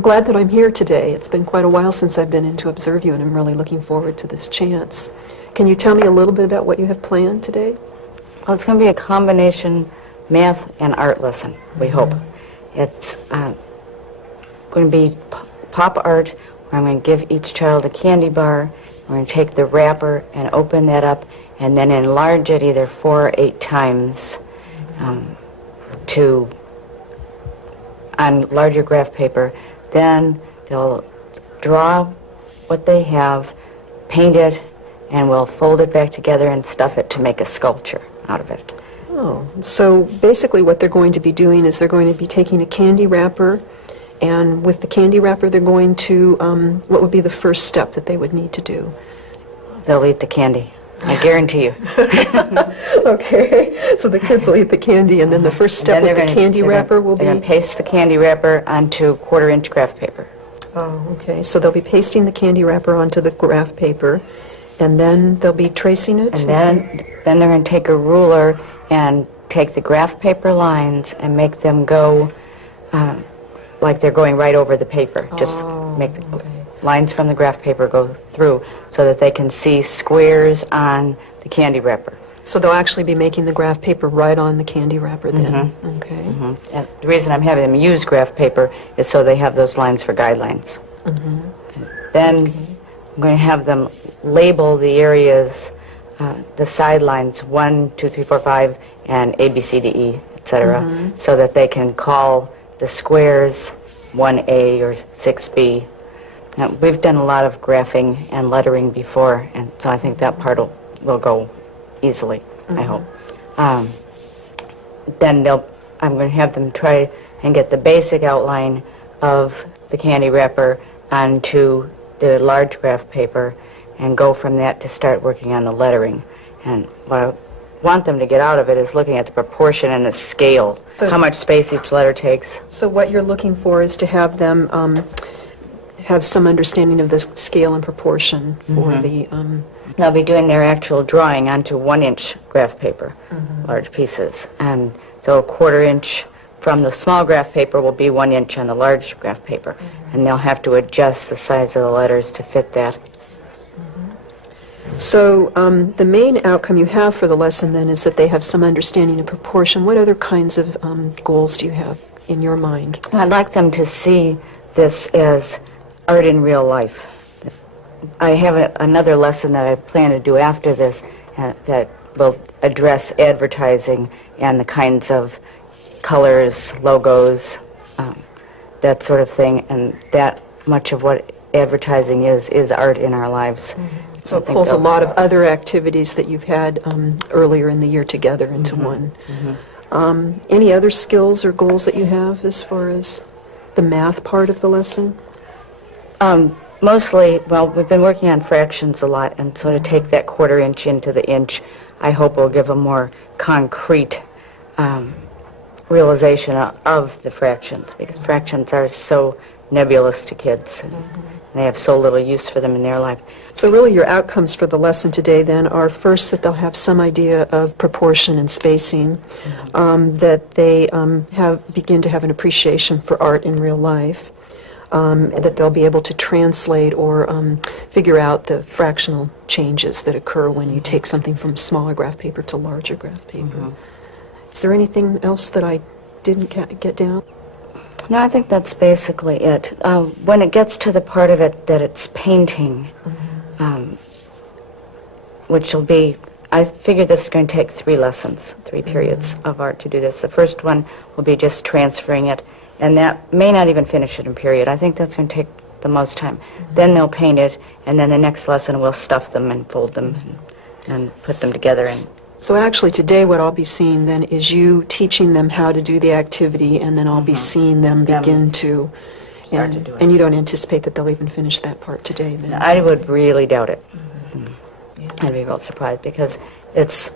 I'm glad that I'm here today. It's been quite a while since I've been in to observe you, and I'm really looking forward to this chance. Can you tell me a little bit about what you have planned today? Well, it's going to be a combination math and art lesson, we hope. It's going to be pop art, where I'm going to give each child a candy bar. We're going to take the wrapper and open that up and then enlarge it either 4 or 8 times on larger graph paper. Then they'll draw what they have, paint it, and we'll fold it back together and stuff it to make a sculpture out of it. Oh, so basically what they're going to be doing is they're going to be taking a candy wrapper, and with the candy wrapper they're going to, what would be the first step that they would need to do? They'll eat the candy, I guarantee you. Okay, so the kids will eat the candy, and then the first step with the candy wrapper will be? They're going to paste the candy wrapper onto 1/4-inch graph paper. Oh, okay, so they'll be pasting the candy wrapper onto the graph paper, and then they'll be tracing it? And then they're going to take a ruler and take the graph paper lines and make them go like they're going right over the paper. Just make the lines from the graph paper go through so that they can see squares on the candy wrapper. So they'll actually be making the graph paper right on the candy wrapper then? Okay. And the reason I'm having them use graph paper is so they have those lines for guidelines. Then I'm going to have them label the areas, the sidelines 1, 2, 3, 4, 5, and A, B, C, D, E, etc., so that they can call the squares 1A or 6B. Now, we've done a lot of graphing and lettering before, and so I think that part will go easily, I hope. Then I'm going to have them try and get the basic outline of the candy wrapper onto the large graph paper and go from that to start working on the lettering. And what I want them to get out of it is looking at the proportion and the scale, how much space each letter takes. So what you're looking for is to have them have some understanding of the scale and proportion for the... They'll be doing their actual drawing onto 1-inch graph paper, large pieces. And so 1/4-inch from the small graph paper will be 1 inch on the large graph paper. And they'll have to adjust the size of the letters to fit that. So the main outcome you have for the lesson then is that they have some understanding of proportion. What other kinds of goals do you have in your mind? I'd like them to see this as art in real life. I have another lesson that I plan to do after this that will address advertising and the kinds of colors, logos, that sort of thing, and that much of what advertising is art in our lives. So it pulls a lot of other activities that you've had earlier in the year together into one. Any other skills or goals that you have as far as the math part of the lesson? Mostly, well, we've been working on fractions a lot, and so to take that 1/4-inch into the inch, I hope will give a more concrete realization of the fractions, because fractions are so nebulous to kids. They have so little use for them in their life. So really your outcomes for the lesson today then are first that they'll have some idea of proportion and spacing, that they begin to have an appreciation for art in real life, that they'll be able to translate or figure out the fractional changes that occur when you take something from smaller graph paper to larger graph paper. Is there anything else that I didn't get down? No, I think that's basically it. When it gets to the part of it that it's painting, which will be, I figure this is going to take 3 lessons, 3 periods of art to do this. The first one will be just transferring it, and that may not even finish it in period. I think that's going to take the most time. Then they'll paint it, and then the next lesson we'll stuff them and fold them and put them together. So actually today what I'll be seeing then is you teaching them how to do the activity, and then I'll be seeing them begin to start to do it. And you don't anticipate that they'll even finish that part today then? I would really doubt it. I'd be real surprised, because it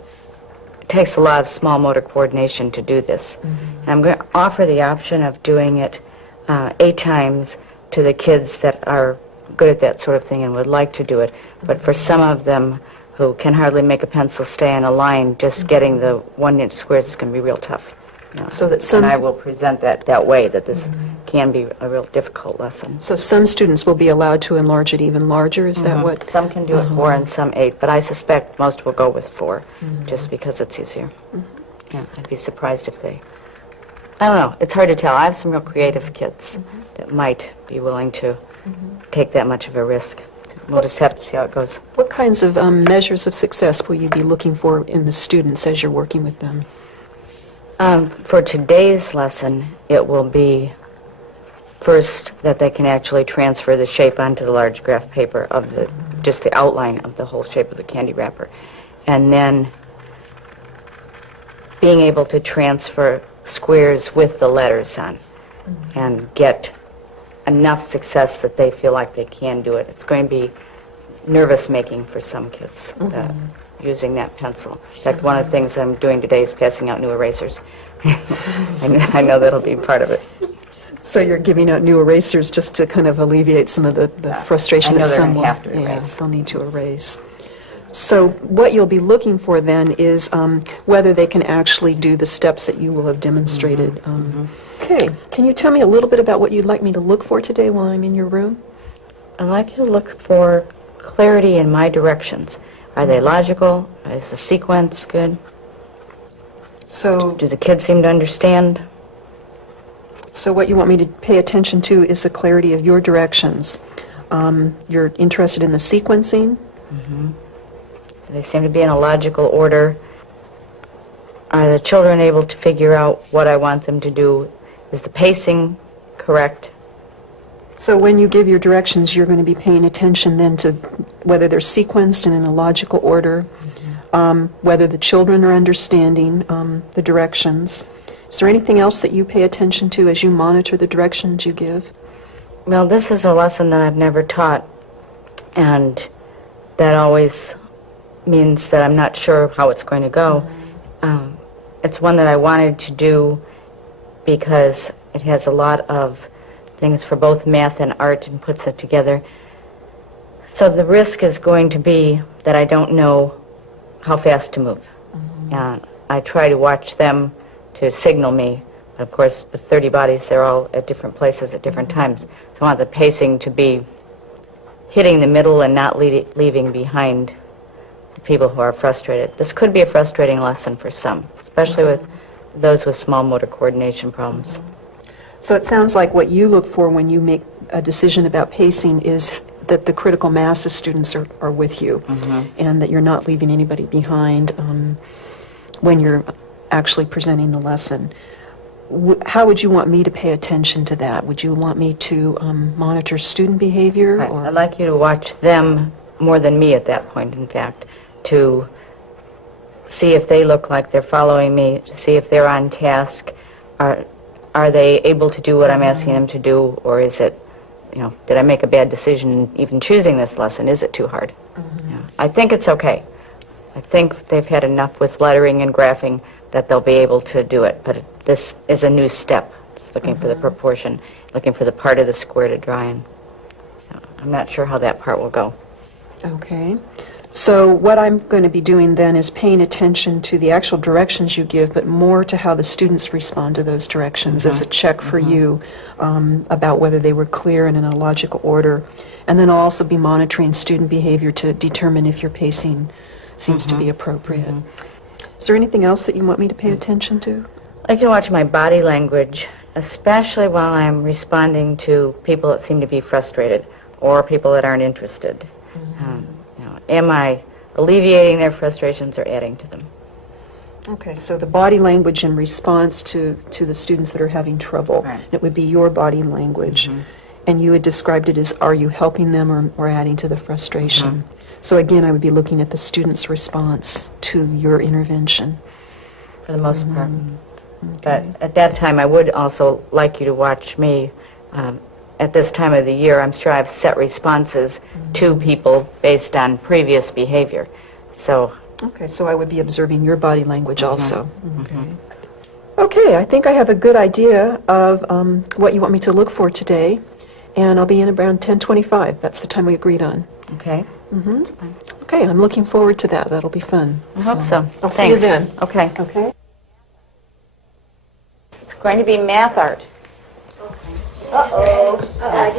takes a lot of small motor coordination to do this. And I'm going to offer the option of doing it 8 times to the kids that are good at that sort of thing and would like to do it. But for some of them who can hardly make a pencil stay on a line, just getting the 1-inch squares is going to be real tough. So that some, And I will present that way, that this can be a real difficult lesson. so some students will be allowed to enlarge it even larger, is that what? Some can do it 4 and some 8, but I suspect most will go with 4, just because it's easier. Yeah, I'd be surprised if they... I don't know. It's hard to tell. I have some real creative kids that might be willing to take that much of a risk. We'll just have to see how it goes. What kinds of measures of success will you be looking for in the students as you're working with them? For today's lesson, it will be first that they can actually transfer the shape onto the large graph paper of just the outline of the whole shape of the candy wrapper. And then being able to transfer squares with the letters on and get enough success that they feel like they can do it. It's going to be nervous-making for some kids, using that pencil. In fact, one of the things I'm doing today is passing out new erasers. I know that'll be part of it. So you're giving out new erasers just to kind of alleviate some of the frustration that some have to erase. they'll need to erase. So what you'll be looking for then is whether they can actually do the steps that you will have demonstrated. Okay, can you tell me a little bit about what you'd like me to look for today while I'm in your room? I'd like you to look for clarity in my directions. Are they logical? Is the sequence good? So, Do the kids seem to understand? so what you want me to pay attention to is the clarity of your directions. You're interested in the sequencing? They seem to be in a logical order. Are the children able to figure out what I want them to do? Is the pacing correct? So when you give your directions, you're going to be paying attention then to whether they're sequenced and in a logical order, whether the children are understanding the directions. Is there anything else that you pay attention to as you monitor the directions you give? Well, this is a lesson that I've never taught, and that always means that I'm not sure how it's going to go. It's one that I wanted to do because it has a lot of things for both math and art and puts it together. So the risk is going to be that I don't know how fast to move. And I try to watch them to signal me. But of course, with 30 bodies, they're all at different places at different times. So I want the pacing to be hitting the middle and not leaving behind the people who are frustrated. This could be a frustrating lesson for some, especially with those with small motor coordination problems. So it sounds like what you look for when you make a decision about pacing is that the critical mass of students are with you, and that you're not leaving anybody behind when you're actually presenting the lesson. How would you want me to pay attention to that? Would you want me to monitor student behavior? Right. Or? I'd like you to watch them more than me at that point, in fact, to see if they look like they're following me, to see if they're on task. Are they able to do what I'm asking them to do, or is it, did I make a bad decision even choosing this lesson? Is it too hard? Yeah. I think it's okay. I think they've had enough with lettering and graphing that they'll be able to do it, but this is a new step. It's looking for the proportion, looking for the part of the square to draw in. So I'm not sure how that part will go. Okay. So what I'm going to be doing then is paying attention to the actual directions you give, but more to how the students respond to those directions as a check for you about whether they were clear and in a logical order. And then I'll also be monitoring student behavior to determine if your pacing seems to be appropriate. Is there anything else that you want me to pay attention to? I like to watch my body language, especially while I'm responding to people that seem to be frustrated or people that aren't interested. Am I alleviating their frustrations or adding to them? Okay, so the body language in response to the students that are having trouble, Right. it would be your body language. And you had described it as, are you helping them or adding to the frustration? So again, I would be looking at the student's response to your intervention. For the most part. But at that time, I would also like you to watch me. At this time of the year, I'm sure I've set responses to people based on previous behavior. So. Okay, so I would be observing your body language also. Okay, I think I have a good idea of what you want me to look for today, and I'll be in around 10:25. That's the time we agreed on. Okay. Okay, I'm looking forward to that. That'll be fun. I hope so. I'll see you Thanks. then. Okay. Okay. It's going to be math art. Uh-oh. I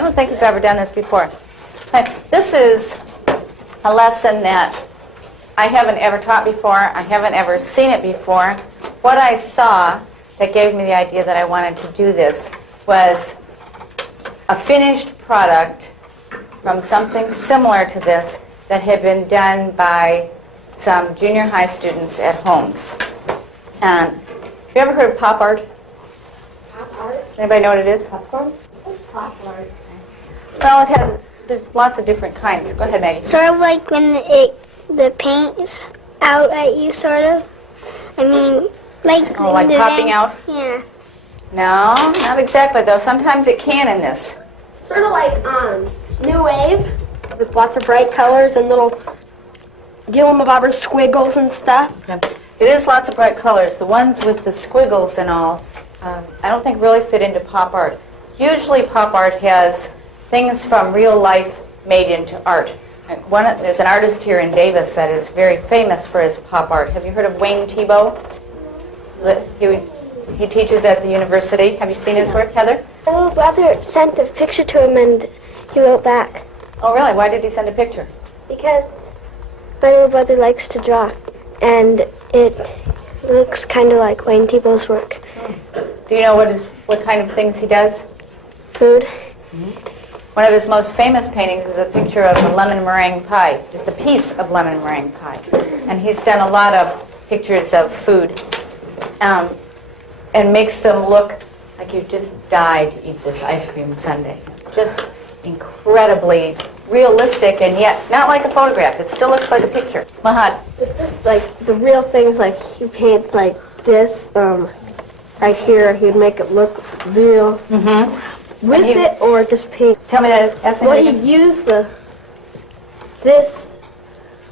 don't think you've ever done this before. Okay, this is a lesson that I haven't ever taught before. I haven't ever seen it before. What I saw that gave me the idea that I wanted to do this was a finished product from something similar to this that had been done by some junior high students at Holmes. And have you ever heard of pop art? Pop art? Anybody know what it is? Popcorn? What's pop art? Well, there's lots of different kinds. Go ahead, Maggie. Sort of like when the paint's out at you, sort of. I mean, like... Oh, like popping out? Yeah. No, not exactly, though. Sometimes it can in this. Sort of like New Wave, with lots of bright colors and little Gilliam-Bobber squiggles and stuff. Okay. It is lots of bright colors. The ones with the squiggles and all, I don't think really fit into pop art. Usually pop art has things from real life made into art. There's an artist here in Davis that is very famous for his pop art. Have you heard of Wayne Thiebaud? He teaches at the university. Have you seen his work, Heather? My little brother sent a picture to him and he wrote back. Oh, really? Why did he send a picture? Because my little brother likes to draw and it looks kind of like Wayne Thiebaud's work. Do you know what kind of things he does? Food. One of his most famous paintings is a picture of a lemon meringue pie, just a piece of lemon meringue pie. And he's done a lot of pictures of food and makes them look like you just died to eat this ice cream sundae. Just incredibly realistic and yet not like a photograph. It still looks like a picture. Mahad. This is like the real things, like he paints like this right here. He'd make it look real. With it or just paint. Tell me that. Ask me Well, that he'd again. use this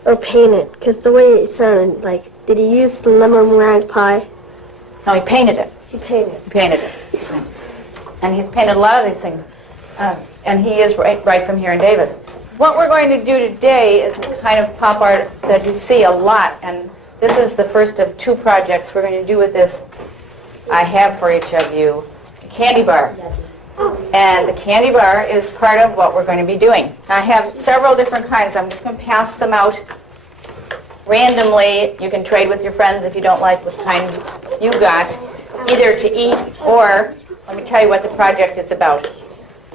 or paint it, because the way it sounded, like, did he use the lemon meringue pie? No, he painted it. He painted. He painted it. And he's painted a lot of these things. And he is right from here in Davis. What we're going to do today is the kind of pop art that you see a lot. And this is the first of two projects we're going to do with this. I have for each of you a candy bar. And the candy bar is part of what we're going to be doing. I have several different kinds. I'm just going to pass them out randomly. You can trade with your friends if you don't like what kind you got, either to eat or, let me tell you what the project is about.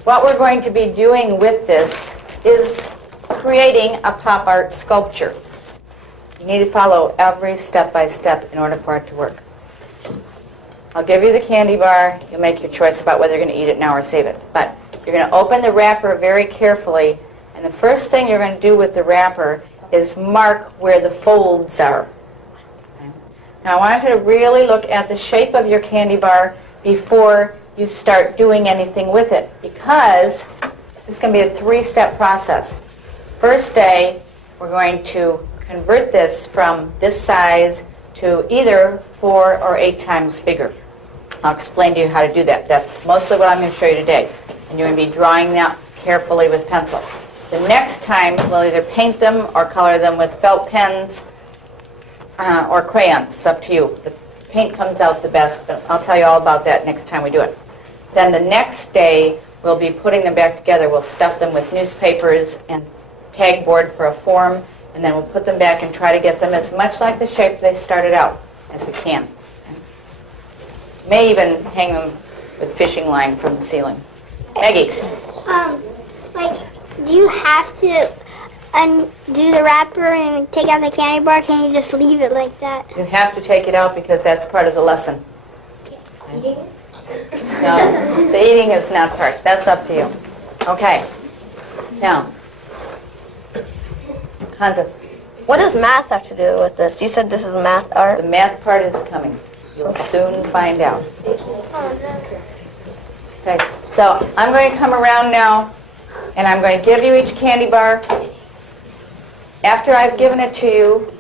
What we're going to be doing with this is creating a pop art sculpture. You need to follow every step by step in order for it to work. I'll give you the candy bar. You'll make your choice about whether you're going to eat it now or save it. But you're going to open the wrapper very carefully, and the first thing you're going to do with the wrapper is mark where the folds are. Okay. Now I want you to really look at the shape of your candy bar before you start doing anything with it, because this is going to be a three-step process. First day, we're going to convert this from this size to either 4 or 8 times bigger. I'll explain to you how to do that. That's mostly what I'm going to show you today. And you're going to be drawing that carefully with pencil. The next time, we'll either paint them or color them with felt pens or crayons. It's up to you. The paint comes out the best, but I'll tell you all about that next time we do it. Then the next day, we'll be putting them back together. We'll stuff them with newspapers and tag board for a form, and then we'll put them back and try to get them as much like the shape they started out as we can. May even hang them with fishing line from the ceiling. Maggie. Like, do you have to undo the wrapper and take out the candy bar? Can you just leave it like that? You have to take it out because that's part of the lesson. Eating it? No, the eating is not part. That's up to you. Okay. Now, Hansa, What does math have to do with this? You said this is math art? the math part is coming. You'll soon find out. Okay, so I'm going to come around now, and I'm going to give you each candy bar. After I've given it to you,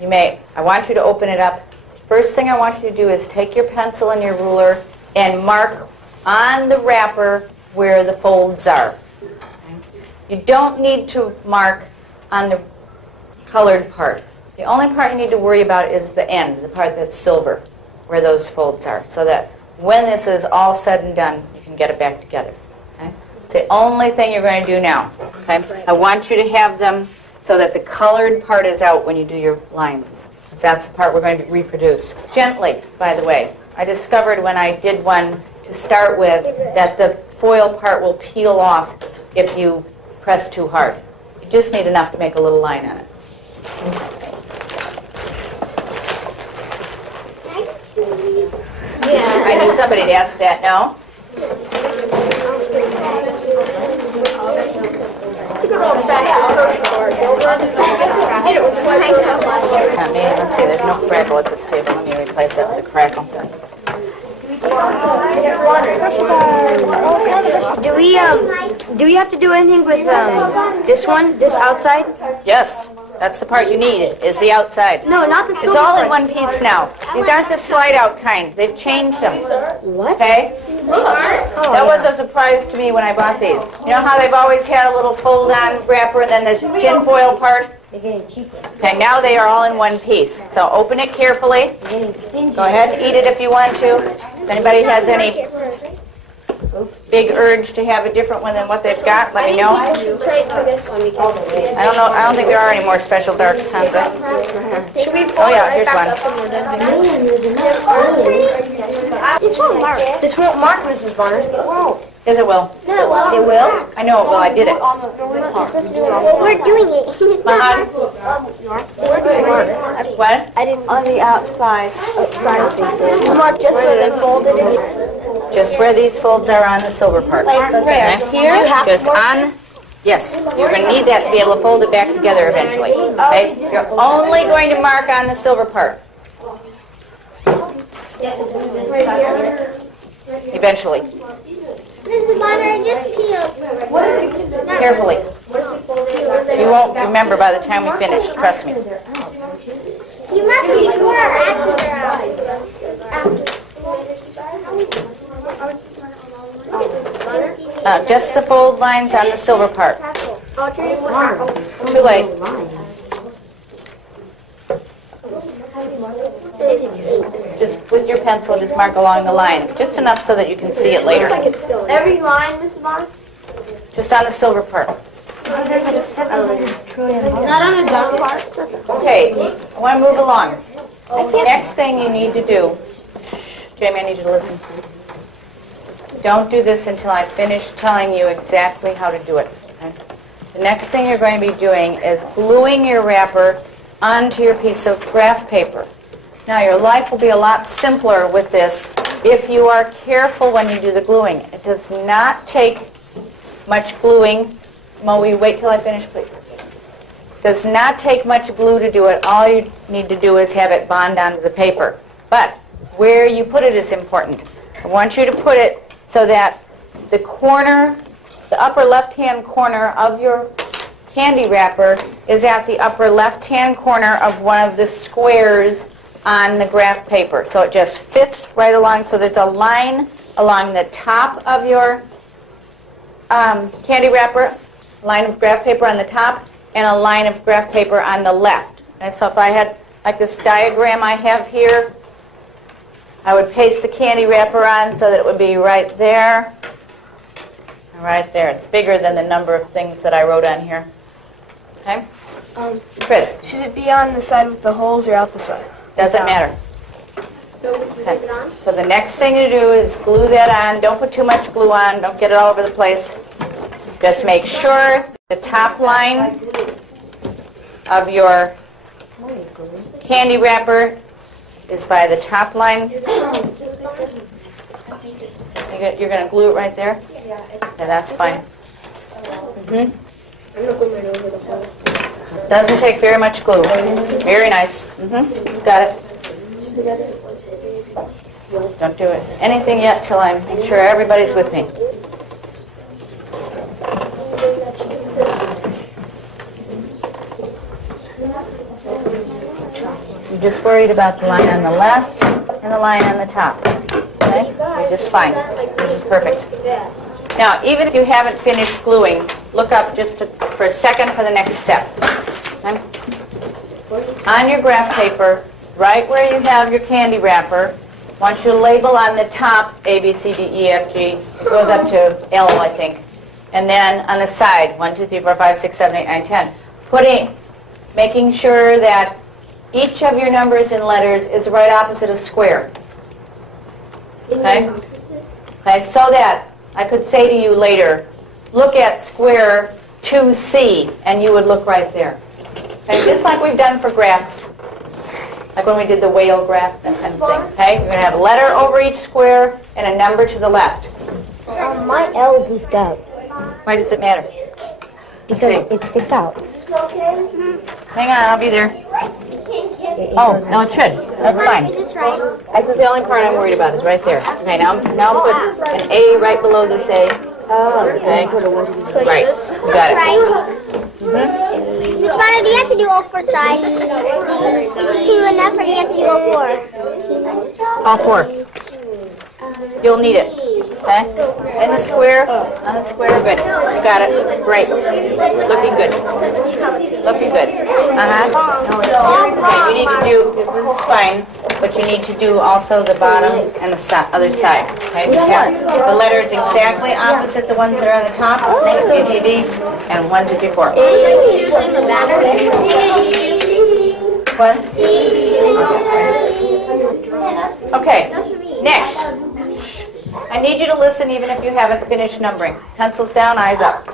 I want you to open it up. First thing I want you to do is take your pencil and your ruler and mark on the wrapper where the folds are. Okay? You don't need to mark on the colored part. The only part you need to worry about is the end, the part that's silver, where those folds are, so that when this is all said and done, you can get it back together. Okay? It's the only thing you're going to do now. Okay? I want you to have them so that the colored part is out when you do your lines. Because that's the part we're going to reproduce. Gently, by the way. I discovered when I did one to start with that the foil part will peel off if you press too hard. You just need enough to make a little line on it. Yeah. I knew somebody'd ask that, no? Let's see, there's no crackle at this table. Let me replace it with a crackle. Do we have to do anything with this outside? Yes, that's the part you need, is the outside. No, not the It's silver all in part. one piece now. These aren't the slide-out kind. They've changed them. What? Okay? That was a surprise to me when I bought these. You know how they've always had a little fold-on wrapper and then the tin foil part? They're getting cheaper. Okay, now they are all in one piece. So open it carefully. They're getting stingy. Go ahead and eat it if you want to. If anybody has any big urge to have a different one than what they've got, let me know. I don't know. I don't think there are any more special darks, Hansa. Oh yeah, here's one. This won't mark. This won't mark, Mrs. Barnes. It won't. Yes, it will. No, it won't. It will? I know it will. I did it. We're doing it. Mahan? What? I didn't on the outside. Mark just where they folded it. Just where these folds are on the silver part. Like where? Okay? Here? Just on. Yes, you're going to need that to be able to fold it back together eventually. Okay? You're only going to mark on the silver part. Eventually. Mrs. Bonner, I just peeled. Carefully. You won't remember by the time we finish, trust me. You mark it before or after? Just the fold lines on the silver part. Too late. Just with your pencil, just mark along the lines, just enough so that you can see it later. Every line, Mrs. Bonner? Just on the silver part. There's like 700 trillion. Not on the dark part? Okay, I want to move along. Next thing you need to do, Jamie, I need you to listen. Don't do this until I finish telling you exactly how to do it. Okay? The next thing you're going to be doing is gluing your wrapper onto your piece of graph paper. Now your life will be a lot simpler with this if you are careful when you do the gluing. It does not take much gluing. Mo, will you wait till I finish, please? It does not take much glue to do it. All you need to do is have it bond onto the paper. But where you put it is important. I want you to put it so that the corner, the upper left-hand corner of your candy wrapper is at the upper left-hand corner of one of the squares on the graph paper. So it just fits right along. So there's a line along the top of your candy wrapper, line of graph paper on the top, and a line of graph paper on the left. And so if I had, like this diagram I have here, I would paste the candy wrapper on so that it would be right there, and right there. It's bigger than the number of things that I wrote on here. Okay? Chris? Should it be on the side with the holes or out the side? Doesn't matter. Okay. So the next thing to do is glue that on. Don't put too much glue on. Don't get it all over the place. Just make sure the top line of your candy wrapper is by the top line. You're going to glue it right there? Yeah, that's fine. Doesn't take very much glue. Very nice. Got it. Don't do it anything yet till I'm sure everybody's with me. You're just worried about the line on the left and the line on the top. Okay? You're just fine. This is perfect. Now, even if you haven't finished gluing, look up just for a second for the next step. Okay? on your graph paper, right where you have your candy wrapper, I want you to label on the top A, B, C, D, E, F, G. It goes up to L, I think. And then on the side, 1, 2, 3, 4, 5, 6, 7, 8, 9, 10. Making sure that each of your numbers in letters is right opposite a square. Okay? Okay, so that I could say to you later, look at square 2C, and you would look right there. Okay, just like we've done for graphs, like when we did the whale graph, that kind of thing. Okay, you're going to have a letter over each square and a number to the left. My L goofed out Why does it matter? because it sticks out. Hang on, I'll be there. Oh, no, it should. That's fine. Is this right? This is the only part I'm worried about, is right there. Okay, now put an A right below this A. Okay. Right, you got it. Right. Miss Bonner, do you have to do all 4 sides? Is 2 enough, or do you have to do all 4? All 4. You'll need it. Okay? In the square, on the square, good. You got it. Great. Looking good. Looking good. Okay, you need to do, this is fine, but you need to do also the bottom and the other side. Okay? Just have the letters exactly opposite the ones that are on the top. A, C, D, and 1, 2, 3, 4. What? Okay, next. I need you to listen even if you haven't finished numbering. Pencils down, eyes up.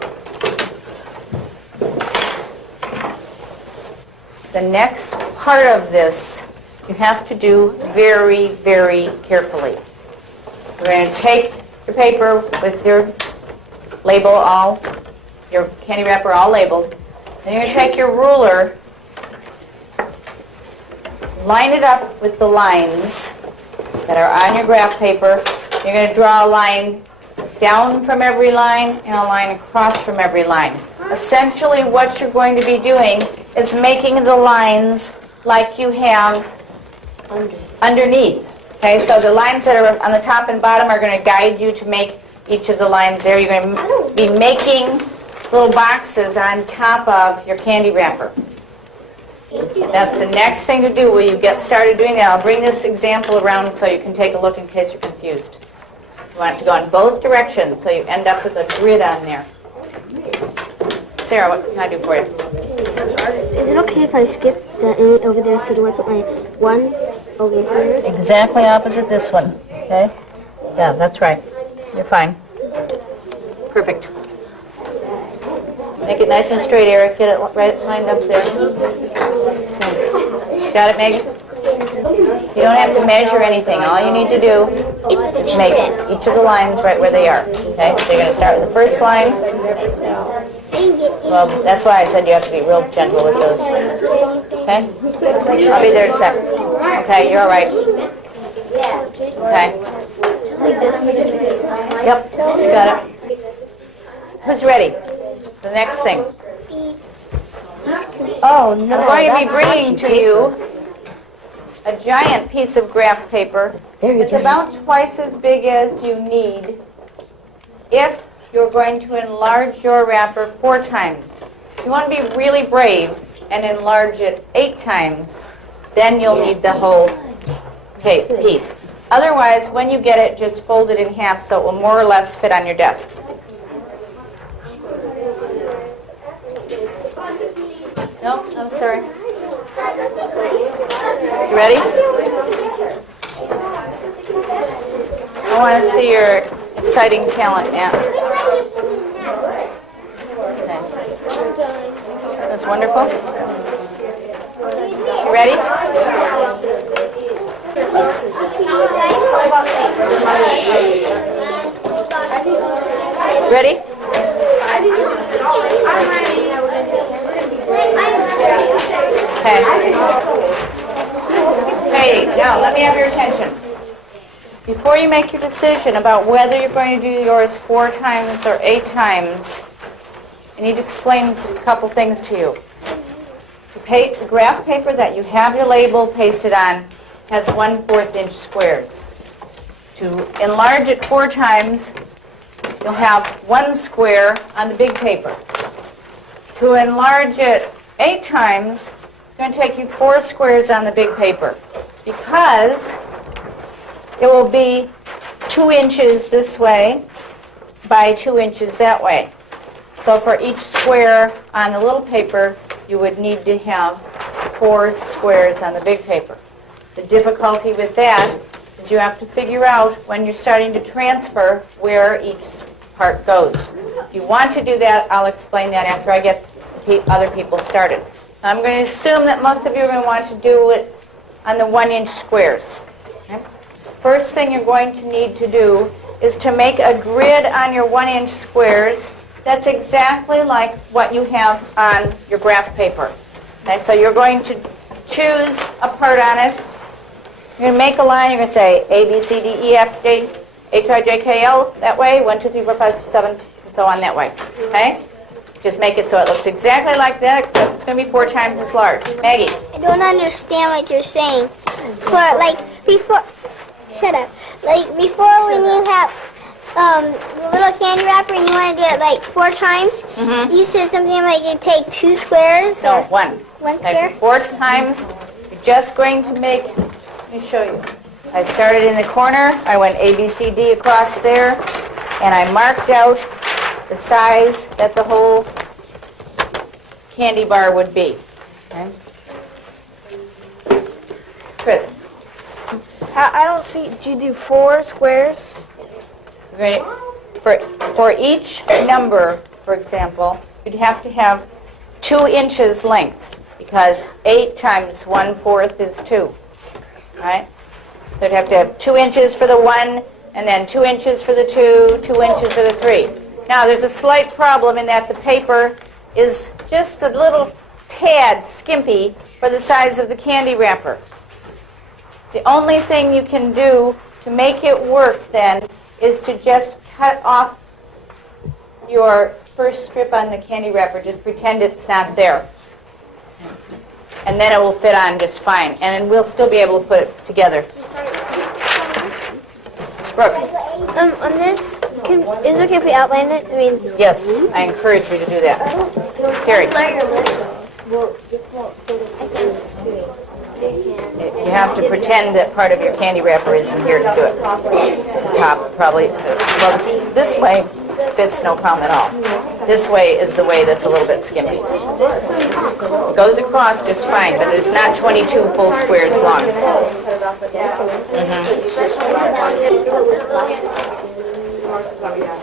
The next part of this you have to do very, very carefully. We're going to take your paper with your label all, your candy wrapper all labeled, and you're going to take your ruler, line it up with the lines that are on your graph paper. You're going to draw a line down from every line and a line across from every line. Essentially what you're going to be doing is making the lines like you have underneath. Okay, so the lines that are on the top and bottom are going to guide you to make each of the lines there. You're going to be making little boxes on top of your candy wrapper. That's the next thing to do when you get started doing that. I'll bring this example around so you can take a look in case you're confused. You want it to go in both directions so you end up with a grid on there. Sarah, what can I do for you? Is it okay if I skip the A over there, so do I put my 1 over here? Exactly opposite this one, okay? Yeah, that's right. You're fine. Perfect. Make it nice and straight, Eric. Get it right lined up there. Got it, Megan? You don't have to measure anything. All you need to do is make each of the lines right where they are. Okay? So you're going to start with the first line. Well, that's why I said you have to be real gentle with those. Okay? I'll be there in a second. Okay, you're all right. Okay. Yep, you got it. Who's ready? The next thing. Oh, no. I'm going to be bringing to you a giant piece of graph paper. It's about twice as big as you need if you're going to enlarge your wrapper 4 times. If you want to be really brave and enlarge it 8 times, then you'll need the whole piece. Otherwise, when you get it, just fold it in half so it will more or less fit on your desk. No, I'm sorry. You ready? I want to see your exciting talent now. Okay. That's wonderful. You ready? Ready? Okay. Hey, now let me have your attention. Before you make your decision about whether you're going to do yours 4 times or 8 times, I need to explain just a couple things to you. The graph paper that you have your label pasted on has 1/4 inch squares. To enlarge it 4 times, you'll have 1 square on the big paper. To enlarge it 8 times, it's going to take you 4 squares on the big paper because it will be 2 inches this way by 2 inches that way. So for each square on the little paper, you would need to have 4 squares on the big paper. The difficulty with that is you have to figure out when you're starting to transfer where each part goes. If you want to do that, I'll explain that after I get other people started. I'm going to assume that most of you are going to want to do it on the 1-inch squares. Okay? First thing you're going to need to do is to make a grid on your 1-inch squares that's exactly like what you have on your graph paper. Okay, so you're going to choose a part on it. You're going to make a line. You're going to say A, B, C, D, E, F, G, H, I, J, K, L that way, 1, 2, 3, 4, 5, 6, 7, and so on that way. Okay? Just make it so it looks exactly like that, except it's going to be 4 times as large. Maggie? I don't understand what you're saying. For like before, shut up. Like before, when you have the little candy wrapper, and you want to do it like 4 times. You said something like you take 2 squares. No, 1. 1 Okay, square. 4 times. You're just going to make. Let me show you. I started in the corner. I went A, B, C, D across there, and I marked out the size that the whole candy bar would be. Okay. Chris? I don't see. Do you do 4 squares? For each number, for example, you'd have to have 2 inches length because 8 times 1/4 is 2. Right? So you'd have to have 2 inches for the 1, and then 2 inches for the 2, 2 inches for the 3. Now, there's a slight problem in that the paper is just a little tad skimpy for the size of the candy wrapper. The only thing you can do to make it work then is to just cut off your first strip on the candy wrapper. Just pretend it's not there. And then it will fit on just fine. And we'll still be able to put it together. Brooke? On this, is it okay if we outline it? I mean, Yes, I encourage you to do that. Terry? You have to pretend that part of your candy wrapper isn't here to do it. The top probably, well, this way fits no problem at all. This way is the way that's a little bit skimpy. It goes across just fine, but it's not 22 full squares long.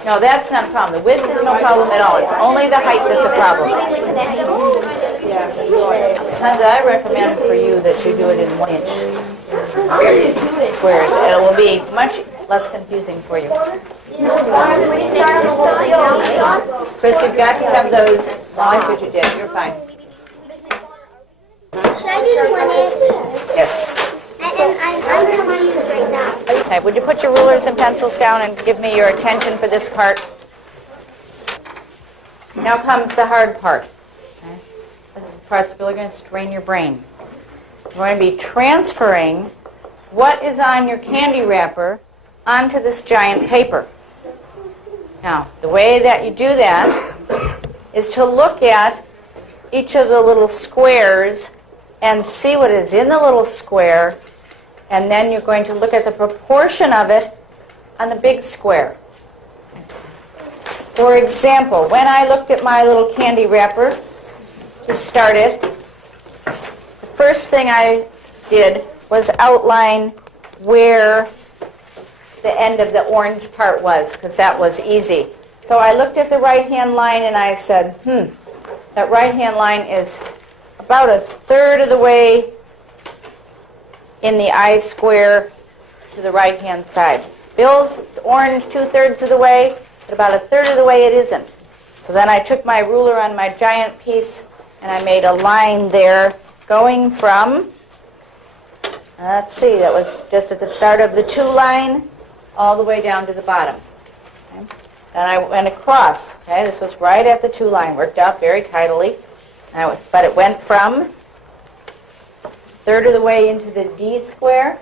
No, that's not a problem. The width is no problem at all. It's only the height that's a problem. Hansa, I recommend for you that you do it in 1-inch squares. It will be much less confusing for you. Chris, you've got to have those. Oh, I see what you did. You're fine. Should I do the 1-inch? Yes. I'm confused right now. Okay, would you put your rulers and pencils down and give me your attention for this part? Now comes the hard part. Okay. This is the part that's really going to strain your brain. We're going to be transferring what is on your candy wrapper onto this giant paper. Now, the way that you do that is to look at each of the little squares and see what is in the little square, and then you're going to look at the proportion of it on the big square. For example, when I looked at my little candy wrapper to start it, the first thing I did was outline where the end of the orange part was, because that was easy. So I looked at the right-hand line and I said, that right-hand line is about 1/3 of the way in the I square to the right-hand side. Feels it's orange 2/3 of the way, but about 1/3 of the way it isn't. So then I took my ruler on my giant piece and I made a line there going from, let's see, that was just at the start of the 2 line all the way down to the bottom. Okay. And I went across. Okay, this was right at the 2 line, worked out very tidily. But it went from 1/3 of the way into the D square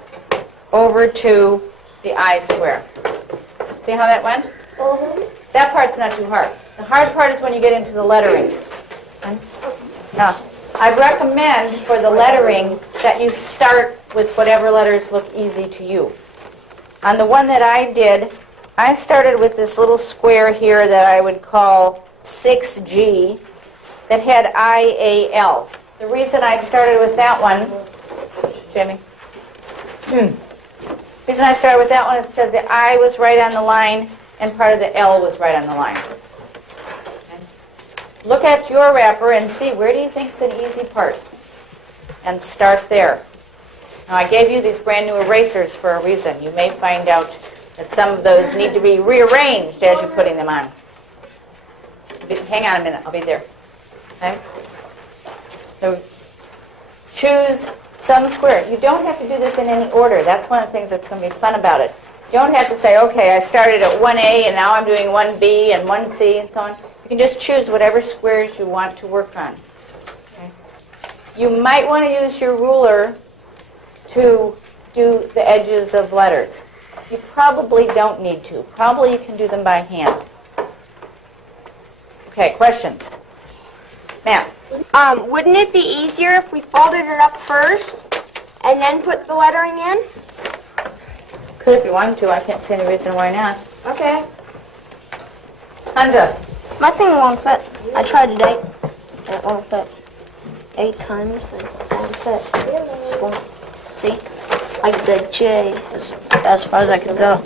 over to the I square. See how that went? That part's not too hard. The hard part is when you get into the lettering. Now, I recommend for the lettering that you start with whatever letters look easy to you. On the one that I did, I started with this little square here that I would call 6G that had IAL. The reason I started with that one, Jimmy, the reason I started with that one is because the I was right on the line and part of the L was right on the line. Look at your wrapper and see where do you think is an easy part, and start there. Now I gave you these brand new erasers for a reason. You may find out that some of those need to be rearranged as you're putting them on. Hang on a minute, I'll be there. Okay? So choose some square. You don't have to do this in any order. That's one of the things that's going to be fun about it. You don't have to say, okay, I started at 1A and now I'm doing 1B and 1C and so on. You can just choose whatever squares you want to work on. Okay? You might want to use your ruler to do the edges of letters. You probably don't need to. Probably you can do them by hand. Okay, questions? Ma'am? Wouldn't it be easier if we folded it up first and then put the lettering in? Could if you wanted to. I can't see any reason why not. Okay. Hansa? My thing won't fit. I tried today. It won't fit. 8 times and it won't fit. Just won't. See? Like the J as far as I could go.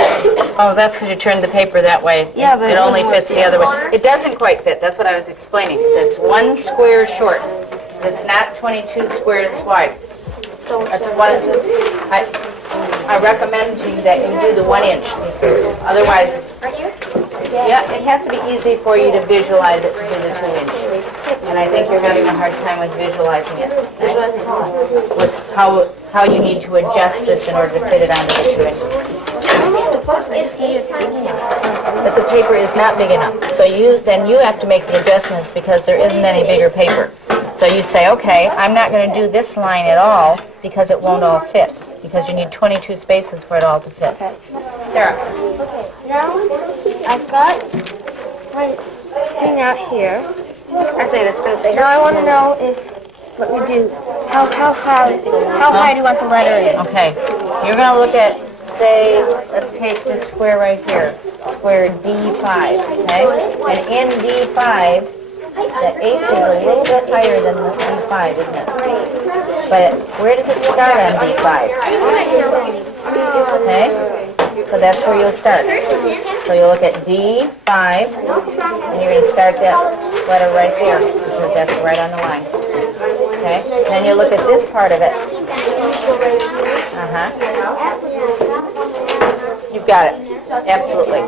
Oh, that's because you turned the paper that way. Yeah, but it only won't fits the other way. It doesn't quite fit. That's what I was explaining. It's 1 square short. It's not 22 squares wide. That's one. I recommend to you that you do the 1 inch because otherwise, yeah, it has to be easy for you to visualize it to do the 2 inch. And I think you're having a hard time with visualizing it. Okay? With how you need to adjust this in order to fit it onto the 2 inches. But the paper is not big enough. So then you have to make the adjustments because there isn't any bigger paper. So you say, okay, I'm not going to do this line at all because it won't all fit. Because you need 22 spaces for it all to fit. Okay. Sarah? Okay, now I've got my thing out here. Now I want to know if what we do, how high do you want the letter in? Okay, you're going to look at, say, let's take this square right here, square D5, okay? And in D5, the H is a little bit higher than the D5, isn't it? But where does it start on D5? Okay, so that's where you'll start. So you'll look at D5, and you're going to start that letter right there, because that's right on the line. Okay, then you look at this part of it. You've got it. Absolutely.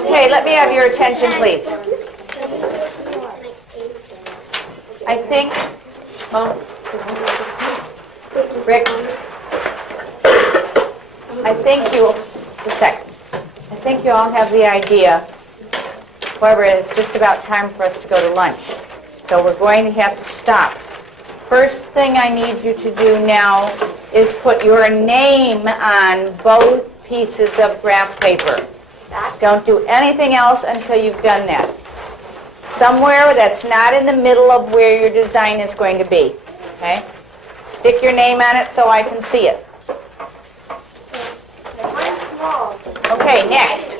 Okay, let me have your attention, please. I think, Rick, I think you all have the idea. However, it's just about time for us to go to lunch. So we're going to have to stop. First thing I need you to do now is put your name on both pieces of graph paper. Don't do anything else until you've done that. Somewhere that's not in the middle of where your design is going to be. Okay? Stick your name on it so I can see it. Okay, next.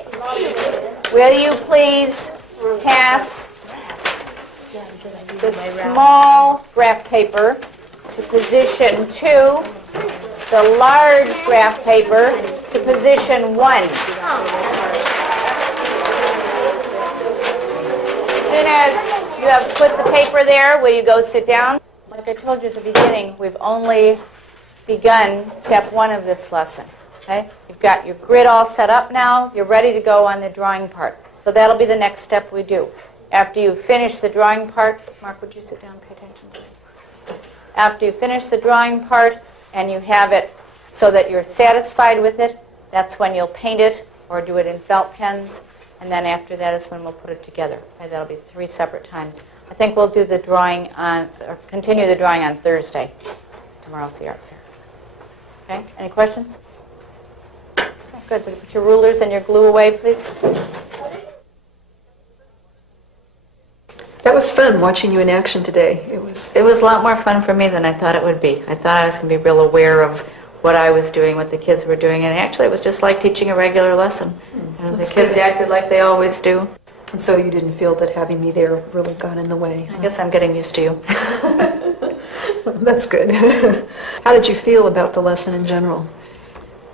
Will you please pass the small graph paper to position 2, the large graph paper to position 1. As soon as you have put the paper there, will you go sit down? Like I told you at the beginning, we've only begun step 1 of this lesson. Okay? You've got your grid all set up now. You're ready to go on the drawing part. So that'll be the next step we do. After you finish the drawing part, Mark, would you sit down and pay attention, please? After you finish the drawing part and you have it so that you're satisfied with it, that's when you'll paint it or do it in felt pens. And then after that is when we'll put it together. Okay, that'll be 3 separate times. I think we'll do the drawing on, or continue the drawing on Thursday. Tomorrow's the art fair. Okay, any questions? Okay, good. Will you put your rulers and your glue away, please? That was was fun watching you in action today. It was a lot more fun for me than I thought it would be. I thought I was going to be real aware of what I was doing, what the kids were doing, and actually it was just like teaching a regular lesson. The kids acted like they always do. And so you didn't feel that having me there really got in the way? I guess I'm getting used to you. That's good. How did you feel about the lesson in general?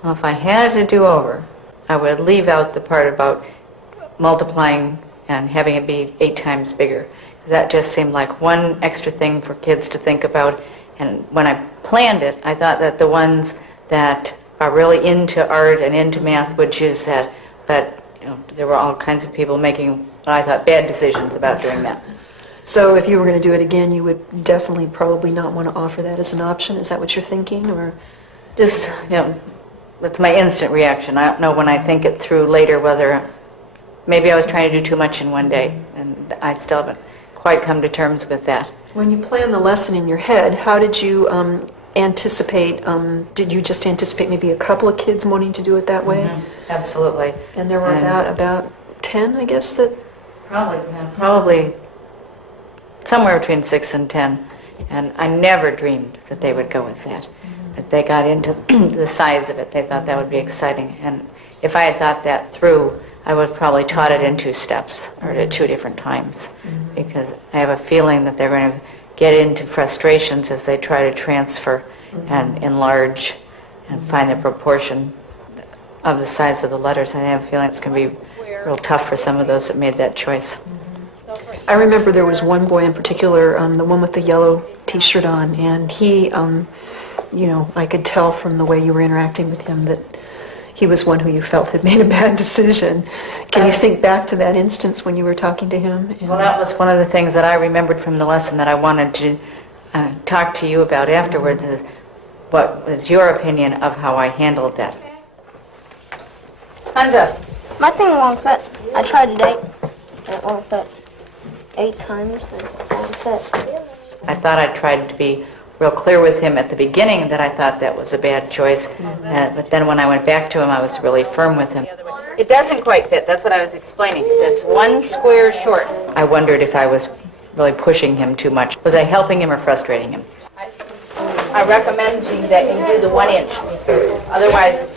Well, if I had to do over, I would leave out the part about multiplying and having it be 8 times bigger. That just seemed like one extra thing for kids to think about. And when I planned it, I thought that the ones that are really into art and into math would choose that. But there were all kinds of people making what I thought bad decisions about doing that. So if you were going to do it again, you would definitely probably not want to offer that as an option. Is that what you're thinking, or just that's my instant reaction. I don't know when I think it through later whether maybe I was trying to do too much in one day, and I still haven't quite come to terms with that. When you planned the lesson in your head, how did you anticipate? Did you just anticipate maybe a couple of kids wanting to do it that way? Absolutely. And there were about 10, I guess, that. Probably somewhere between 6 and 10, and I never dreamed that they would go with that. That they got into the size of it. They thought that would be exciting, and if I had thought that through, I would have probably taught it in 2 steps or at 2 different times, because I have a feeling that they're going to get into frustrations as they try to transfer and enlarge and find the proportion of the size of the letters. I have a feeling it's going to be real tough for some of those that made that choice. I remember there was one boy in particular, the one with the yellow T-shirt on, and he, I could tell from the way you were interacting with him that he was one who you felt had made a bad decision. Can you think back to that instance when you were talking to him? Well, that was one of the things that I remembered from the lesson that I wanted to talk to you about afterwards, is what was your opinion of how I handled that? Hansa. My thing won't fit. I tried today, and it won't fit. 8 times, and it won't fit. I thought I tried to be real clear with him at the beginning that I thought that was a bad choice, but then when I went back to him, I was really firm with him. It doesn't quite fit. That's what I was explaining, because it's 1 square short. I wondered if I was really pushing him too much. Was I helping him or frustrating him? I recommend that you do the 1 inch, because otherwise,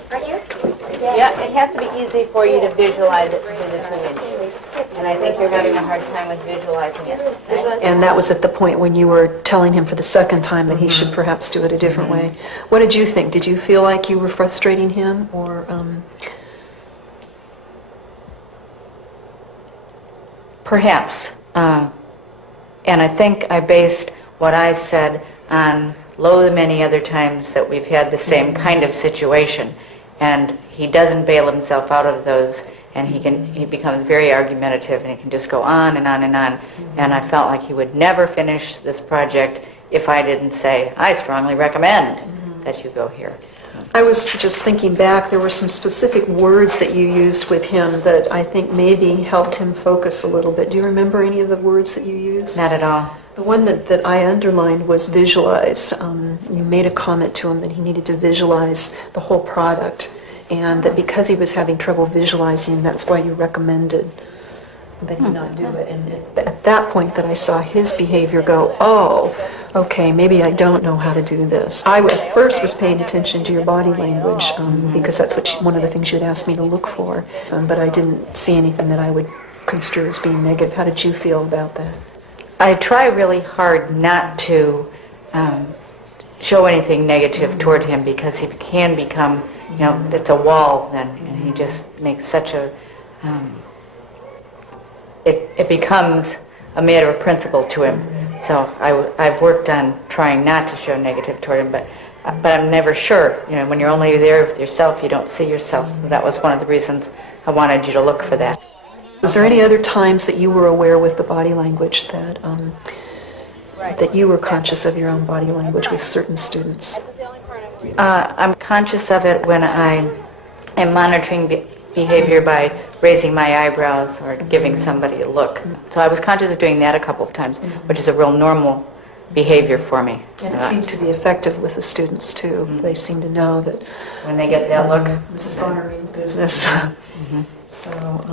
yeah, it has to be easy for you to visualize it to do the 2 inch. And I think you're having a hard time with visualizing it. And that was at the point when you were telling him for the second time that he should perhaps do it a different way. What did you think? Did you feel like you were frustrating him, or Perhaps. And I think I based what I said on the many other times that we've had the same kind of situation. And he doesn't bail himself out of those, and he becomes very argumentative, and he can just go on and on and on. And I felt like he would never finish this project if I didn't say, I strongly recommend that you go here. I was just thinking back, there were some specific words that you used with him that I think maybe helped him focus a little bit. Do you remember any of the words that you used? Not at all. The one that I underlined was visualize. You made a comment to him that he needed to visualize the whole product, and that because he was having trouble visualizing, that's why you recommended that he not do it. And it's at that point that I saw his behavior go, oh, okay, maybe I don't know how to do this. I at first was paying attention to your body language because that's one of the things you had asked me to look for, but I didn't see anything that I would construe as being negative. How did you feel about that? I try really hard not to show anything negative toward him, because he can become, it's a wall then, and he just makes such a, it becomes a matter of principle to him. So I've worked on trying not to show negative toward him, but I'm never sure. When you're only there with yourself, you don't see yourself. So that was one of the reasons I wanted you to look for that. Was there any other times that you were aware with the body language that that you were conscious of your own body language with certain students? I'm conscious of it when I am monitoring behavior by raising my eyebrows or giving somebody a look. So I was conscious of doing that a couple of times, which is a real normal behavior for me. And it seems to be effective with the students too. They seem to know that when they get that look, Mrs. Bonner means business. So,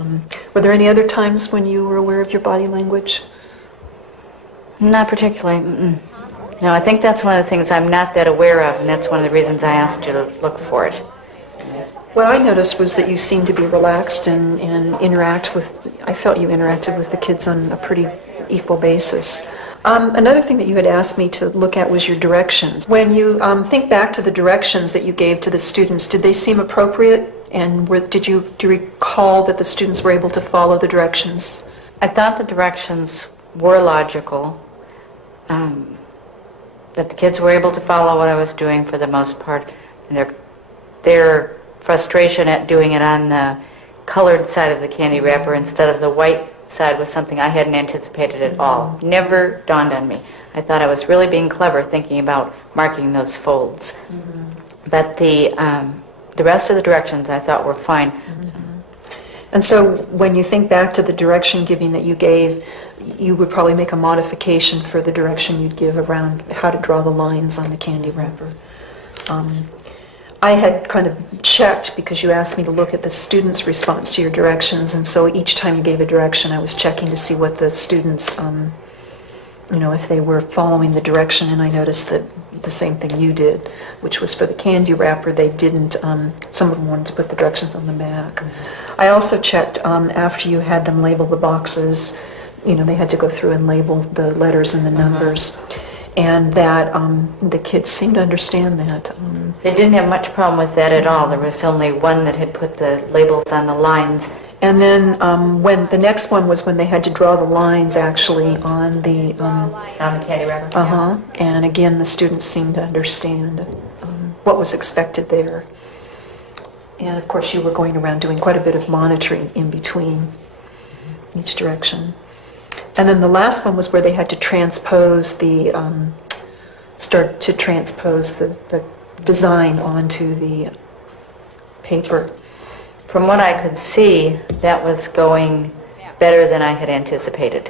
were there any other times when you were aware of your body language? Not particularly. Mm-mm. No, I think that's one of the things I'm not that aware of, and that's one of the reasons I asked you to look for it. What I noticed was that you seemed to be relaxed and interact with, I felt you interacted with the kids on a pretty equal basis. Another thing that you had asked me to look at was your directions. When you think back to the directions that you gave to the students, did they seem appropriate? And do you recall that the students were able to follow the directions? I thought the directions were logical, that the kids were able to follow what I was doing for the most part, and their frustration at doing it on the colored side of the candy wrapper instead of the white side was something I hadn't anticipated at all. Never dawned on me. I thought I was really being clever thinking about marking those folds. But the rest of the directions I thought were fine. And so when you think back to the direction giving that you gave, you would probably make a modification for the direction you'd give around how to draw the lines on the candy wrapper. I had kind of checked, because you asked me to look at the students' response to your directions, and so each time you gave a direction, I was checking to see what the students, if they were following the direction, and I noticed that the same thing you did, which was for the candy wrapper, they didn't, some of them wanted to put the directions on the back. I also checked after you had them label the boxes, they had to go through and label the letters and the numbers. And that the kids seemed to understand that. They didn't have much problem with that at all. There was only one that had put the labels on the lines. And then when the next one was when they had to draw the lines actually on the candy wrapper. And again, the students seemed to understand what was expected there. And of course, you were going around doing quite a bit of monitoring in between each direction. And then the last one was where they had to transpose the, start to transpose the design onto the paper. From what I could see, that was going better than I had anticipated.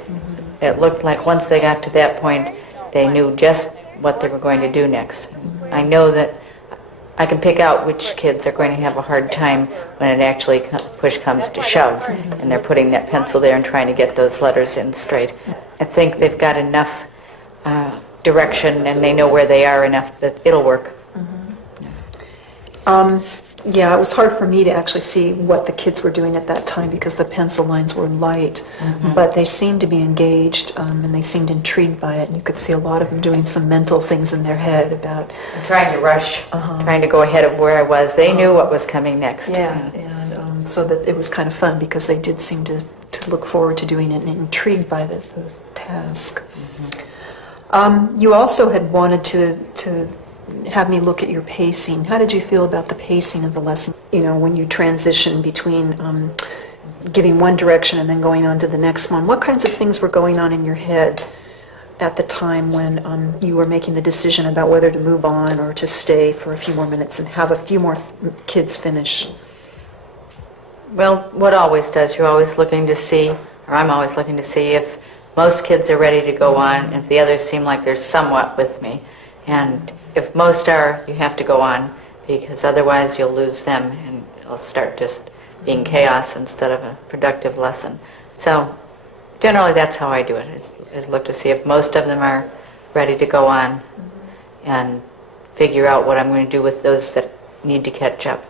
It looked like once they got to that point, they knew just what they were going to do next. I know that I can pick out which kids are going to have a hard time when it actually push comes to shove, and they're putting that pencil there and trying to get those letters in straight. I think they've got enough direction and they know where they are enough that it'll work. Yeah, it was hard for me to actually see what the kids were doing at that time because the pencil lines were light, but they seemed to be engaged and they seemed intrigued by it, and you could see a lot of them doing some mental things in their head about... I'm trying to rush, trying to go ahead of where I was. They knew what was coming next. Yeah, and so that it was kind of fun because they did seem to look forward to doing it and intrigued by the task. You also had wanted to have me look at your pacing. How did you feel about the pacing of the lesson? When you transition between giving one direction and then going on to the next one, what kinds of things were going on in your head at the time when you were making the decision about whether to move on or to stay for a few more minutes and have a few more kids finish? Well, what always does, you're always looking to see, or I'm always looking to see if most kids are ready to go on, and if the others seem like they're somewhat with me. And if most are, you have to go on, because otherwise you'll lose them and it'll start just being chaos instead of a productive lesson. So generally that's how I do it, is look to see if most of them are ready to go on and figure out what I'm going to do with those that need to catch up.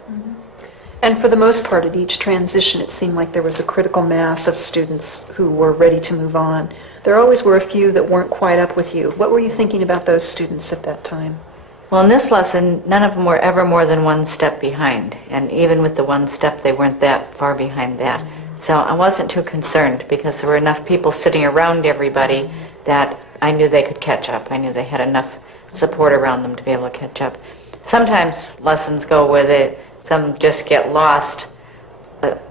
And for the most part, at each transition, it seemed like there was a critical mass of students who were ready to move on. There always were a few that weren't quite up with you. What were you thinking about those students at that time? Well, in this lesson, none of them were ever more than one step behind. And even with the one step, they weren't that far behind that. So I wasn't too concerned because there were enough people sitting around everybody that I knew they could catch up. I knew they had enough support around them to be able to catch up. Sometimes lessons go where some just get lost.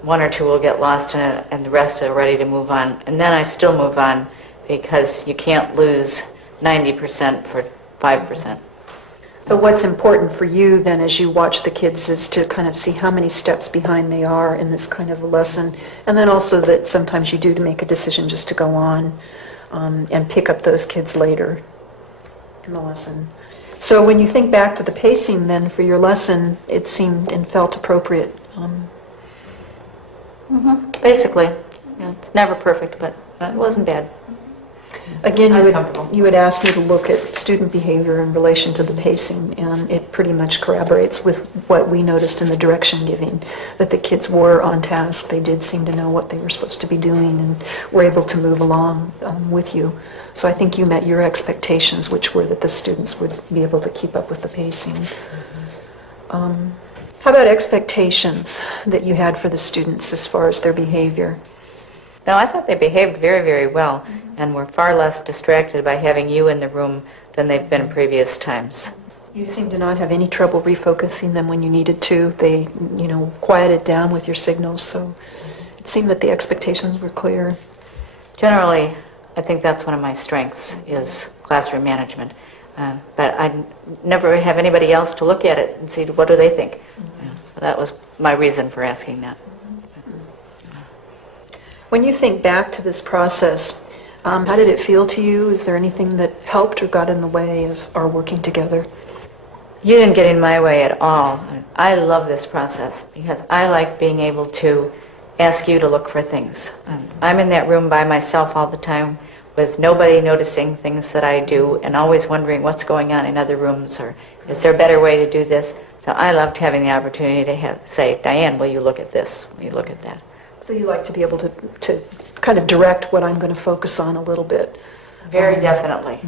One or two will get lost and the rest are ready to move on. And then I still move on because you can't lose 90% for 5%. So what's important for you then as you watch the kids is to kind of see how many steps behind they are in this kind of a lesson, and then also that sometimes you do to make a decision just to go on and pick up those kids later in the lesson. So when you think back to the pacing then for your lesson, it seemed and felt appropriate. Basically. It's never perfect, but it wasn't bad. Again, I was comfortable. you would ask me to look at student behavior in relation to the pacing, and it pretty much corroborates with what we noticed in the direction giving, that the kids were on task. They did seem to know what they were supposed to be doing and were able to move along with you. So I think you met your expectations, which were that the students would be able to keep up with the pacing. How about expectations that you had for the students as far as their behavior? No, I thought they behaved very, very well and were far less distracted by having you in the room than they've been in previous times. You seem to not have any trouble refocusing them when you needed to. They, quieted down with your signals, so it seemed that the expectations were clear. Generally, I think that's one of my strengths, is classroom management. But I never have anybody else to look at it and see what do they think. So that was my reason for asking that. When you think back to this process, how did it feel to you? Is there anything that helped or got in the way of our working together? You didn't get in my way at all. I love this process because I like being able to ask you to look for things. I'm in that room by myself all the time with nobody noticing things that I do and always wondering what's going on in other rooms, or is there a better way to do this? So I loved having the opportunity to say, Diane, will you look at this? Will you look at that? So you like to be able to kind of direct what I'm going to focus on a little bit. Very definitely.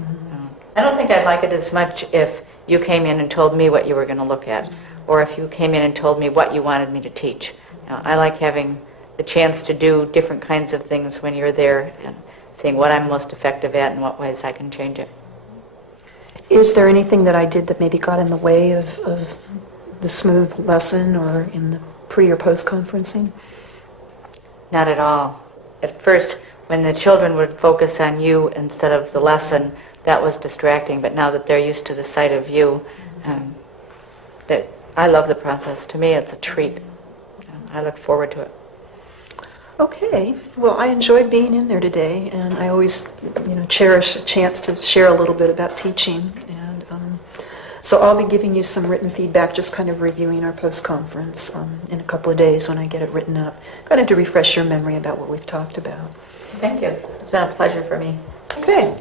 I don't think I'd like it as much if you came in and told me what you were going to look at, or if you came in and told me what you wanted me to teach. I like having the chance to do different kinds of things when you're there and seeing what I'm most effective at and what ways I can change it. Is there anything that I did that maybe got in the way of the smooth lesson or in the pre or post conferencing? Not at all. At first, when the children would focus on you instead of the lesson, that was distracting, but now that they're used to the sight of you, I love the process. To me, it's a treat. I look forward to it. Okay. Well, I enjoyed being in there today, and I always, cherish a chance to share a little bit about teaching. And so I'll be giving you some written feedback, just kind of reviewing our post-conference in a couple of days when I get it written up, kind of to refresh your memory about what we've talked about. Thank you. It's been a pleasure for me. Okay.